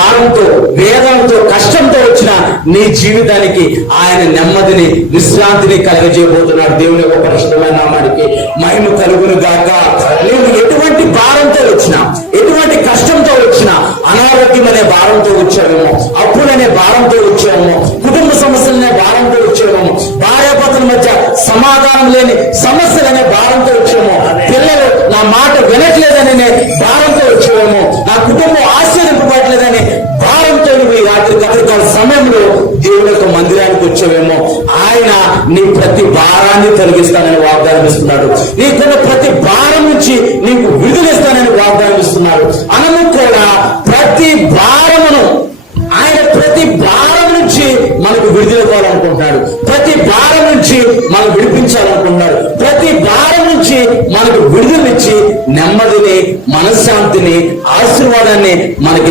భారంతో, వేదంతో, కష్టంతో వచ్చిన నీ జీవితానికి ఆయన నెమ్మదిని, విశ్రాంతిని కలగజేయబోతున్నాడు. దేవుని యొక్క పరిశుద్ధమైన నామానికి మహిమ కలుగును గాక. నీవు ఎటువంటి భారంతో వచ్చినా, ఎటువంటి కష్టంతో వచ్చినా, అనారోగ్యం అనే భారంతో వచ్చావేమో, అప్పులనే భారంతో వచ్చావేమో, కుటుంబ సమస్యలనే భారంతో వచ్చావేమో, భార్యాభర్తల మధ్య సమాధానం లేని సమస్యలనే భారంతో వచ్చామో, పిల్లలు నా మాట వినట్లేదనే భారంతో వచ్చావేమో, నా కుటుంబం ఆశీర్వదింపబడలేదనే భారంతో నువ్వు ఈ రాత్రికాల సమయంలో దేవుని యొక్క మందిరానికి వచ్చావేమో, ఆయన నీ ప్రతి భారాన్ని తొలగిస్తానని వాగ్దానం ఇస్తున్నాడు. నీకున్న ప్రతి భారం నుంచి నీకు విడుదలిస్తానని వాగ్దానం ఇస్తున్నాడు. మనము కూడా ప్రతి భారమును, ఆయన ప్రతి భారం నుంచి మనకు విడుదల కావాలనుకుంటున్నాడు. ప్రతి భారం నుంచి మనం విడిపించాలనుకుంటున్నాడు. ప్రతి భారం నుంచి మనకు విడుదలిచ్చి నెమ్మదిని, మనశ్శాంతిని, ఆశీర్వాదాన్ని మనకి